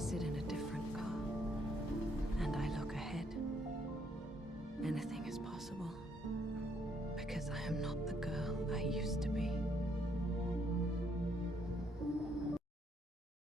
sit in a different car and I look ahead, anything is possible. Because I am not the girl I used